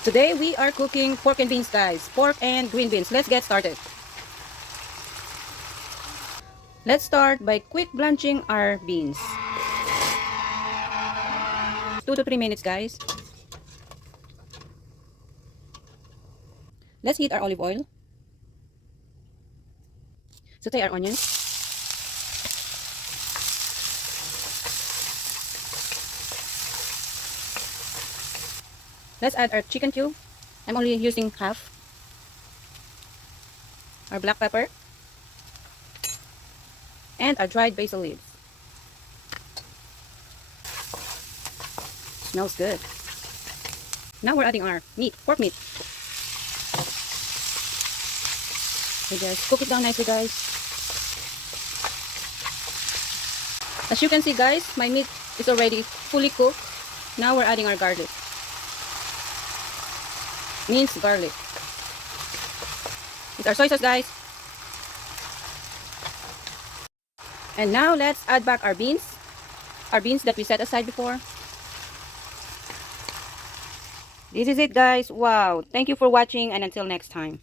Today we are cooking pork and beans, guys. Pork and green beans. Let's get started. Let's start by quick blanching our beans. 2 to 3 minutes, guys. Let's heat our olive oil. Saute our onions. Let's add our chicken cube. I'm only using half. Our black pepper. And our dried basil leaves. Smells good. Now we're adding our meat, pork meat. Okay, just cook it down nicely, guys. As you can see, guys, my meat is already fully cooked. Now we're adding our garlic. Minced garlic. With our soy sauce, guys. And now let's add back our beans. Our beans that we set aside before. This is it, guys. Wow. Thank you for watching, and until next time.